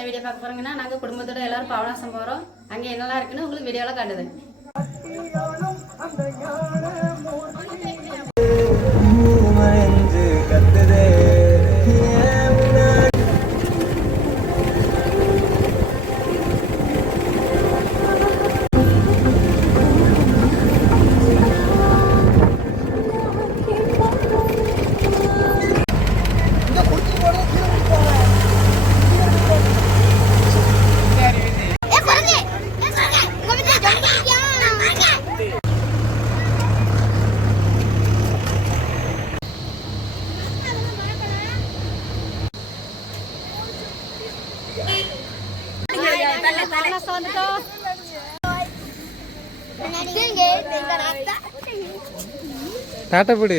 என்ன வீடியோ பார்க்க போறோங்கன்னா நாங்கள் குடும்பத்தோட எல்லாரும் பாபநாசம் போகிறோம். அங்கே என்னெல்லாம் இருக்குன்னு உங்களுக்கு வீடியோவில் காட்டுது. டாட்டா போடு.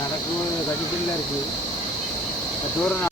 நடக்கும் கடிப்பில் இருக்கு தூரம்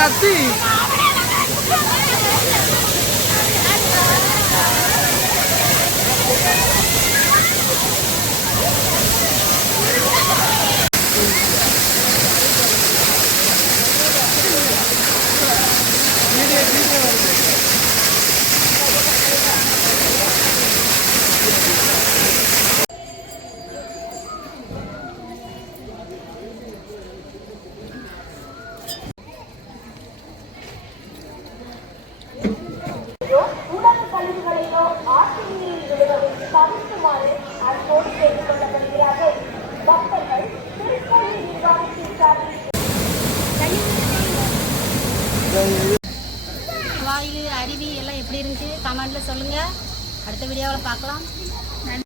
கத்தி வாயில் அருவி எல்லாம் எப்படி இருந்துச்சு கமெண்ட்ல சொல்லுங்க. அடுத்த வீடியோவில் பார்க்கலாம்.